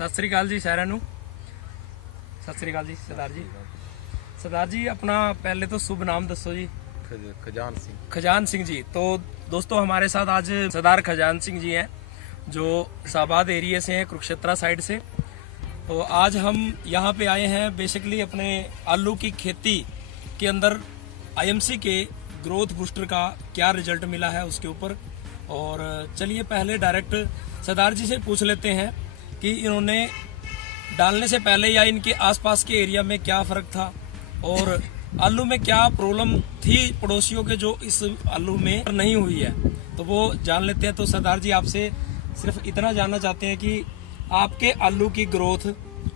सत श्री अकाल जी साਰਿਆਂ ਨੂੰ। सत श्री अकाल जी सरदार जी। सरदार जी अपना पहले तो शुभ नाम दसो जी। खजान सिंह। खजान सिंह जी। तो दोस्तों हमारे साथ आज सरदार खजान सिंह जी हैं जो शाहबाद एरिया से हैं, कुरुक्षेत्रा साइड से। तो आज हम यहाँ पे आए हैं बेसिकली अपने आलू की खेती के अंदर आईएमसी के ग्रोथ बूस्टर का क्या रिजल्ट मिला है उसके ऊपर। और चलिए पहले डायरेक्ट सरदार जी से पूछ लेते हैं कि इन्होंने डालने से पहले या इनके आसपास के एरिया में क्या फर्क था और आलू में क्या प्रॉब्लम थी पड़ोसियों के जो इस आलू में नहीं हुई है, तो वो जान लेते हैं। तो सरदार जी आपसे सिर्फ इतना जानना चाहते हैं कि आपके आलू की ग्रोथ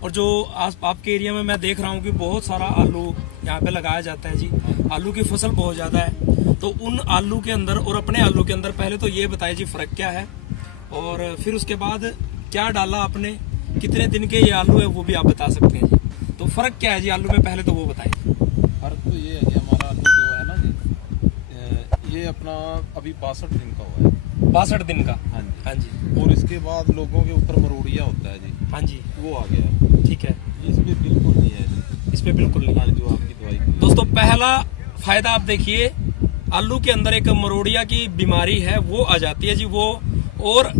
और जो आपके एरिया में मैं देख रहा हूँ कि बहुत सारा आलू यहाँ पे लगाया जाता है जी, आलू की फसल बहुत ज्यादा है, तो उन आलू के अंदर और अपने आलू के अंदर पहले तो ये बताइए जी फर्क क्या है, और फिर उसके बाद क्या डाला आपने, कितने दिन के ये आलू है वो भी आप बता सकते हैं जी। तो फर्क क्या है जी आलू में, पहले तो वो बताइए। फर्क तो ये है जी, हमारा आलू जो है ना जी, ये अपना अभी 62 दिन का हुआ है। 62 दिन का। हाँ जी। हाँ जी। और इसके बाद लोगों के ऊपर मरोड़िया होता है जी। हाँ जी। वो आ गया। ठीक है। इसमें बिल्कुल नहीं है जी। इस पे बिल्कुल नहीं हाँ, है जो आपकी दवाई की। दोस्तों। पहला फायदा आप देखिए, आलू के अंदर एक मरोड़िया की बीमारी है वो आ जाती है जी, वो और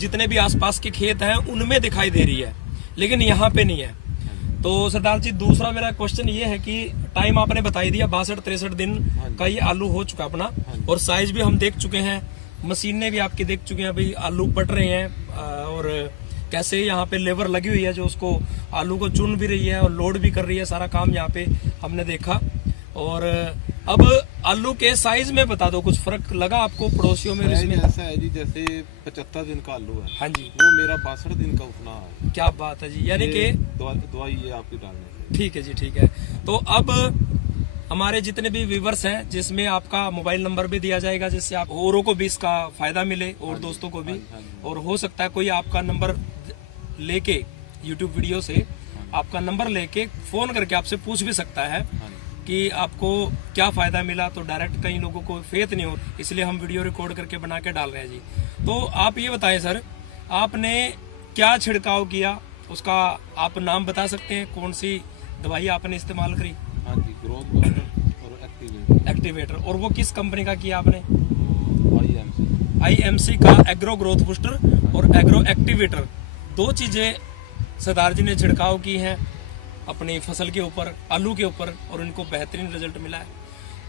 जितने भी आसपास के खेत हैं उनमें दिखाई दे रही है, लेकिन यहाँ पे नहीं है। तो सरदार जी दूसरा मेरा क्वेश्चन ये है कि टाइम आपने बता ही दिया, 62-63 दिन का ये आलू हो चुका अपना, और साइज भी हम देख चुके हैं, मशीनें भी आपकी देख चुके हैं, अभी आलू पट रहे हैं और कैसे यहाँ पे लेबर लगी हुई है जो उसको आलू को चुन भी रही है और लोड भी कर रही है, सारा काम यहाँ पे हमने देखा। और अब आलू के साइज में बता दो, कुछ फर्क लगा आपको पड़ोसियों में? इसमें ऐसा है जी, जैसे 75 दिन का आलू है। हाँ जी। वो मेरा 62 दिन का उतना है। क्या बात है जी, यानी कि दवाई ये आपकी डालने से। ठीक है जी, ठीक है। तो अब हमारे जितने भी व्यूवर्स हैं, जिसमें आपका मोबाइल नंबर भी दिया जाएगा जिससे आप औरों को भी इसका फायदा मिले और दोस्तों को भी, और हो सकता है कोई आपका नंबर लेके यूट्यूब वीडियो से आपका नंबर लेके फोन करके आपसे पूछ भी सकता है कि आपको क्या फायदा मिला। तो डायरेक्ट कई लोगों को फेथ नहीं हो, इसलिए हम वीडियो रिकॉर्ड करके बना के डाल रहे हैं जी। तो आप ये बताएं सर, आपने क्या छिड़काव किया, उसका आप नाम बता सकते हैं, कौन सी दवाई आपने इस्तेमाल करी? हाँ जी, ग्रोथ बूस्टर और एक्टिवेटर। और वो किस कंपनी का किया आपने? आईएमसी का एग्रो ग्रोथ बूस्टर और एग्रो एक्टिवेटर, दो चीजें सरदार जी ने छिड़काव की हैं अपनी फसल के ऊपर, आलू के ऊपर, और उनको बेहतरीन रिजल्ट मिला है।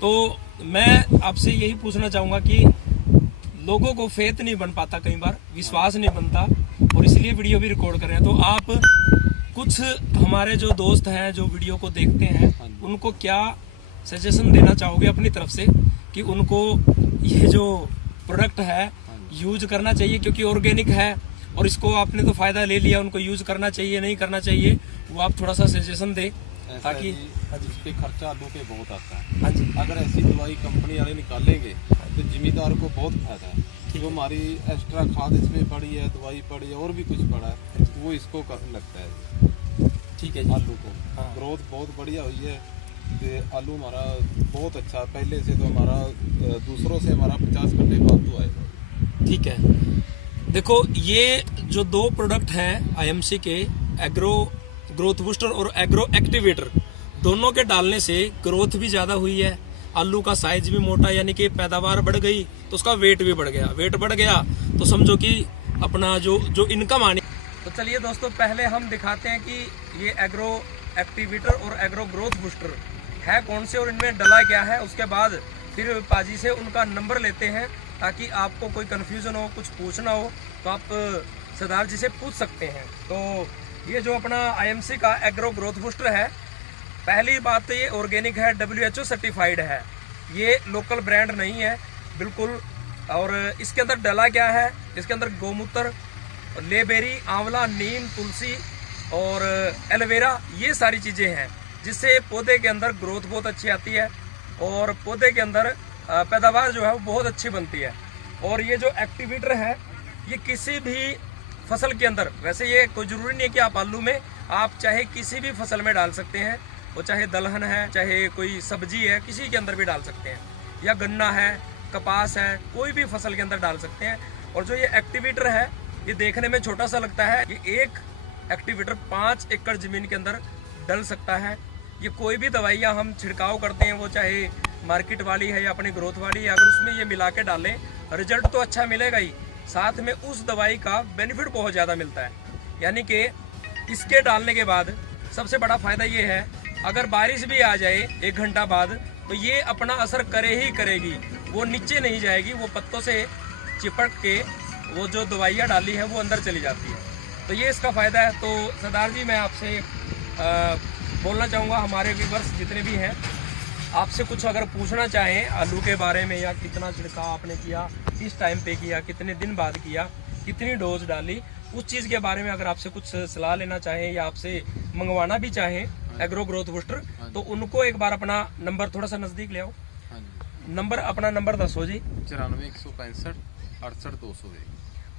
तो मैं आपसे यही पूछना चाहूंगा कि लोगों को फेथ नहीं बन पाता, कई बार विश्वास नहीं बनता, और इसलिए वीडियो भी रिकॉर्ड कर रहे हैं। तो आप कुछ हमारे जो दोस्त हैं जो वीडियो को देखते हैं उनको क्या सजेशन देना चाहोगे अपनी तरफ से कि उनको ये जो प्रोडक्ट है यूज करना चाहिए, क्योंकि ऑर्गेनिक है और इसको आपने तो फायदा ले लिया, उनको यूज करना चाहिए नहीं करना चाहिए, वो आप थोड़ा सा सजेशन दे ताकि। इस पे खर्चा आलू पे बहुत आता है। हाँ जी। अगर ऐसी दवाई कंपनी वाले निकालेंगे तो जिम्मेदार को बहुत फायदा है। जो हमारी एक्स्ट्रा खाद इसमें पड़ी है, दवाई पड़ी है, और भी कुछ पड़ा है, वो इसको लगता है। ठीक है जी। आलू को ग्रोथ बहुत बढ़िया हुई है कि आलू हमारा बहुत अच्छा, पहले से तो हमारा दूसरों से हमारा 50 घंटे फालतू आएगा। ठीक है। देखो ये जो दो प्रोडक्ट हैं आईएमसी के, एग्रो ग्रोथ बूस्टर और एग्रो एक्टिवेटर, दोनों के डालने से ग्रोथ भी ज्यादा हुई है, आलू का साइज भी मोटा, यानी कि पैदावार बढ़ गई तो उसका वेट भी बढ़ गया। वेट बढ़ गया तो समझो कि अपना जो इनकम आनी। तो चलिए दोस्तों पहले हम दिखाते हैं कि ये एग्रो एक्टिवेटर और एग्रो ग्रोथ बूस्टर है कौन से और इनमें डला क्या है। उसके बाद फिर पाजी से उनका नंबर लेते हैं ताकि आपको कोई कंफ्यूजन हो, कुछ पूछना हो तो आप सरदार जी से पूछ सकते हैं। तो ये जो अपना आईएमसी का एग्रो ग्रोथ बूस्टर है, पहली बात तो ये ऑर्गेनिक है, WHO सर्टिफाइड है, ये लोकल ब्रांड नहीं है बिल्कुल। और इसके अंदर डला क्या है, इसके अंदर गौमूत्र, लेबेरी, आंवला, नीम, तुलसी और एलोवेरा, ये सारी चीज़ें हैं जिससे पौधे के अंदर ग्रोथ बहुत अच्छी आती है और पौधे के अंदर पैदावार जो है वो बहुत अच्छी बनती है। और ये जो एक्टिवेटर है ये किसी भी फसल के अंदर, वैसे ये कोई जरूरी नहीं है कि आप आलू में, आप चाहे किसी भी फसल में डाल सकते हैं, वो चाहे दलहन है, चाहे कोई सब्जी है, किसी के अंदर भी डाल सकते हैं, या गन्ना है, कपास है, कोई भी फसल के अंदर डाल सकते हैं। और जो ये एक्टिवेटर है ये देखने में छोटा सा लगता है, ये एक एक्टिवेटर 5 एकड़ जमीन के अंदर डल सकता है। ये कोई भी दवाइयाँ हम छिड़काव करते हैं, वो चाहे मार्केट वाली है या अपनी ग्रोथ वाली है, अगर उसमें ये मिला के डालें रिजल्ट तो अच्छा मिलेगा ही, साथ में उस दवाई का बेनिफिट बहुत ज़्यादा मिलता है। यानी कि इसके डालने के बाद सबसे बड़ा फायदा ये है, अगर बारिश भी आ जाए 1 घंटा बाद तो ये अपना असर करे ही करेगी, वो नीचे नहीं जाएगी, वो पत्तों से चिपक के वो जो दवाइयाँ डाली है वो अंदर चली जाती है। तो ये इसका फ़ायदा है। तो सरदार जी मैं आपसे बोलना चाहूँगा, हमारे व्यूअर्स जितने भी हैं, आपसे कुछ अगर पूछना चाहें आलू के बारे में, या कितना छिड़काव आपने किया, किस टाइम पे किया, कितने दिन बाद किया, कितनी डोज डाली, उस चीज़ के बारे में अगर आपसे कुछ सलाह लेना चाहें या आपसे मंगवाना भी चाहें एग्रो ग्रोथ बूस्टर, तो उनको एक बार अपना नंबर थोड़ा सा नज़दीक ले आओ। नंबर, अपना नंबर दसो जी। 94 165 68 201।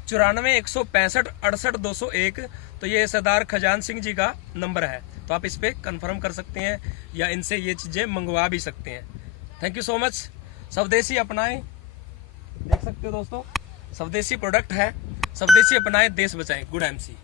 94 165 68 201। तो ये सरदार खजान सिंह जी का नंबर है, तो आप इस पे कंफर्म कर सकते हैं या इनसे ये चीज़ें मंगवा भी सकते हैं। Thank you so much. स्वदेशी अपनाएं, देख सकते हो दोस्तों, स्वदेशी प्रोडक्ट है, स्वदेशी अपनाएं, देश बचाएं। Good MC.